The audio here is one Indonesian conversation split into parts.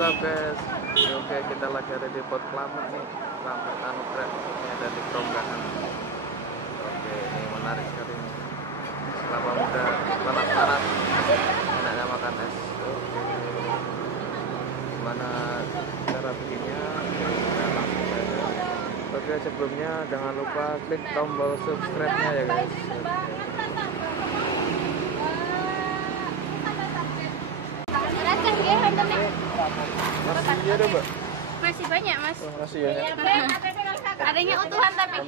up guys? Oke, kita lagi ada di pot Kelamet nih. Kelamet Anugrah, ini ada di Keronggangan. Oke, ini menarik sekali ini. Kelapa muda, panas-panas, enaknya makan es. Oke, gimana cara bikinnya? Kita langsung saja. Oke, sebelumnya jangan lupa klik tombol subscribe-nya ya guys. Masih ada mbak? Masih banyak mas. Oh, masih ya. Adanya utuhan tapi.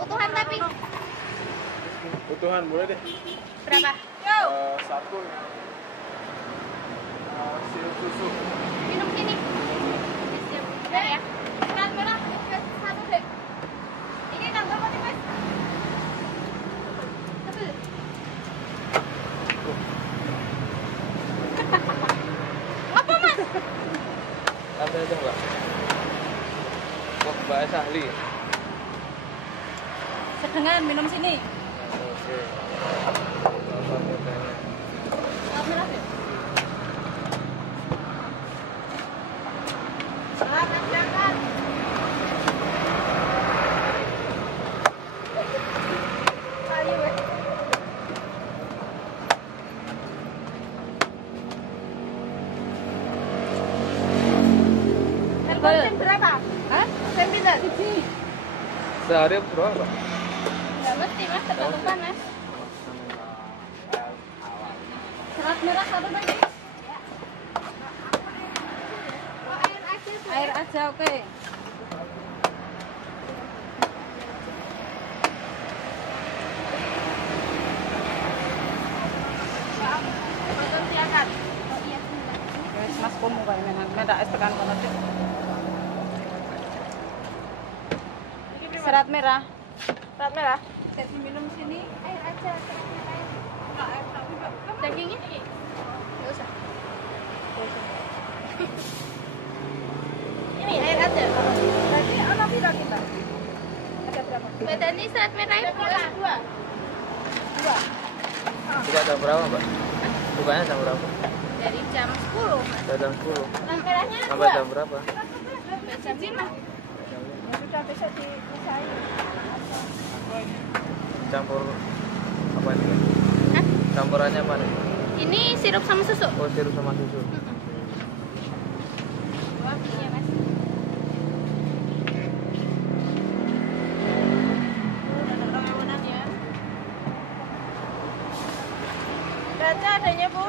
Utuhan tapi. Utuhan boleh deh. Berapa? Satu. Sirup susu. Minum sini. Siap. Ya. Merah. Satu deh. Ini tambah apa nih mas? Tebel. Apa mas? Santai aja mbak. Kok mbak Sahli? Sedengan minum sini. Oke. Apa mudanya? Merah deh. Selamat jalan. Ayo weh. Sen berapa? Hah? Sen pindah? Sehari berapa? Nggak mesti mas, tergantung panas. Serat merah satu lagi. Air aja, oke. Silakan. Mas komo kayak mana es tekan kono. Serat merah. Serat merah. Jadi minum sini air aja. Air tapi dagingnya? Enggak usah. Ini air aja. Berarti apa pira kita? Ada berapa? Beda nih serat merah dua. Buka jam berapa mbak? Bukanya jam berapa? Dari jam 10 mas. Dari jam 10. Merahnya Sampai jam berapa? Sampai jam 5. Sudah bisa dipisahin. Campur apa ini? Hah? Campurannya apa nih? Ini sirup sama susu. Oh, sirup sama susu. Wah, iya mas. Baca adanya bu.